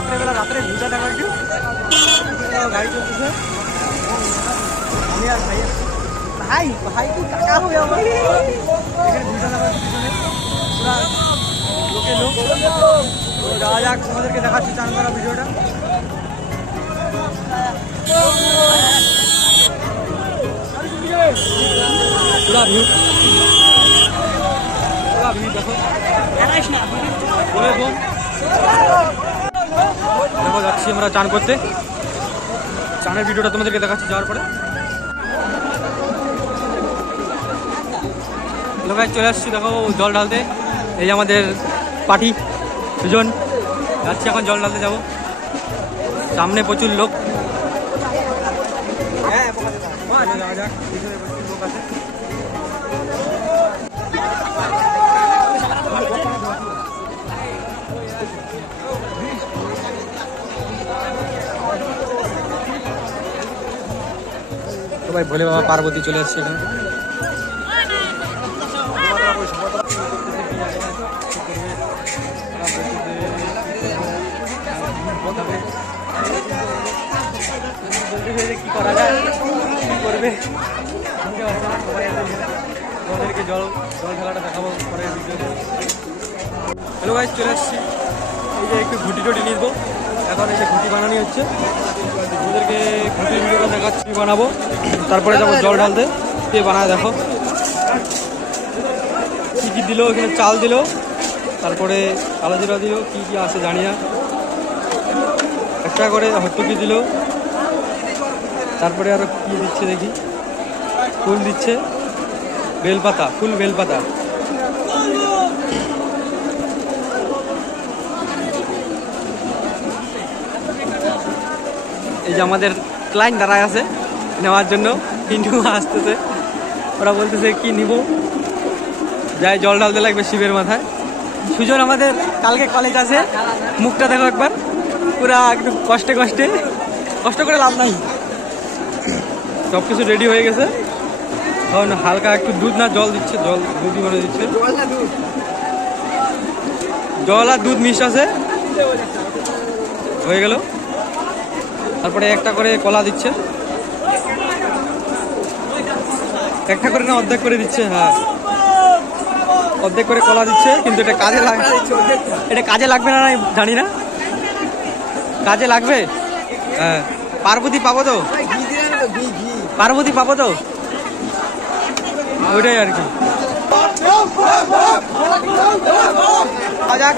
রাত্রেবেলা রাত্রে ভিউটা দেখা একটু। গাড়ি চলতেছে। আমি আর ভাই ভাই ভাই কি টাকা হবে আমার এখানে পিছনে। পুরা লোকে লোক। যাওয়া যাক তোমাদেরকে দেখাচ্ছি চান করা ভিডিওটা। পুরা ভিউ। পুরা ভিউ দেখো। বলে বোন দেখো যাচ্ছি আমরা চান করতে। চানের ভিডিওটা তোমাদেরকে দেখাচ্ছি যাওয়ার পরে। লোকায় চলে আসছি, দেখো, জল ঢালতে। এই যে আমাদের পার্টি, দুজন। যাচ্ছি এখন জল ঢালতে যাব। সামনে প্রচুর লোক। হ্যাঁ প্রচুর লোক আছে। ভাই ভোলে বাবা পার্বতী চলে আসছে এখানে। করা করবে জল জল দেখাবো পরে হ্যালো চলে আসছি। এই যে একটু ঘুটি টুটি নিয়ে এখন যে ঘুটি বানানি হচ্ছে, ওদেরকে ভিডিওটা দেখাচ্ছি, বানাবো। তারপরে যাব জল ঢালতে। কে বানায় দেখো। কী কী দিল, এখানে চাল দিল, তারপরে কালো জিরা দিল, কী কী আছে জানি না। একটা করে হটুকি দিল। তারপরে আরও কি দিচ্ছে দেখি। ফুল দিচ্ছে। বেলপাতা, ফুল বেলপাতা। এই যে আমাদের ক্লাইন্ট দাঁড়ায় আছে নেওয়ার জন্য। কিন্তু আসতেছে। ওরা বলতেছে কি নিব? যাই জল ঢালতে লাগবে শিবের মাথায়। সুজন আমাদের কালকে কলেজ আছে। মুখটা দেখো একবার। পুরা একটু কষ্টে কষ্টে। কষ্ট করে লাভ নাই। সব কিছু রেডি হয়ে গেছে। এখন হালকা একটু দুধ না জল দিচ্ছে। জল দুধই মানে দিচ্ছে। জল আর দুধ মিশ আছে। হয়ে গেল। তারপরে একটা করে কলা দিচ্ছে। একটা করে না, অর্ধেক করে দিচ্ছে হ্যাঁ। অর্ধেক করে কলা দিচ্ছে, কিন্তু এটা কাজে লাগবে এটা কাজে লাগবে না জানি না। কাজে লাগবে? হ্যাঁ। পার্বতী পাবো তো? পার্বতী পাবো তো? ওইটাই আর কি।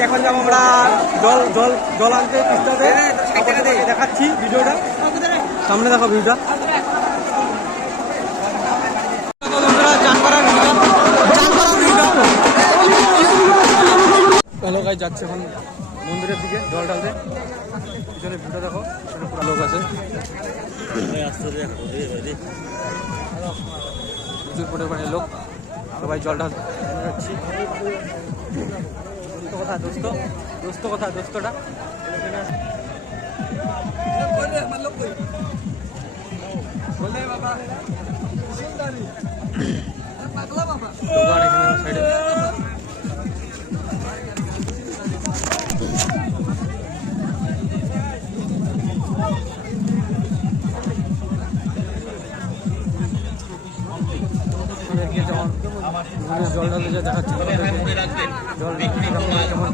এখন যাব আমরা জল জল জল আনতে আপনাদেরকে দেখাচ্ছি ভিডিওটা। সামনে দেখো ভিউটা। হ্যালো গাই যাচ্ছে এখন মন্দিরের দিকে জল ঢালতে। পিছনে ভিউটা দেখো পিছনে পুরো লোক আছে। প্রচুর পরিমাণে লোক সবাই জল যাচ্ছি দোস্ত কথা দোস্ত। দোস্ত কথা দোস্তটা। জল ঢালতে যা দেখাচ্ছি জল কেমন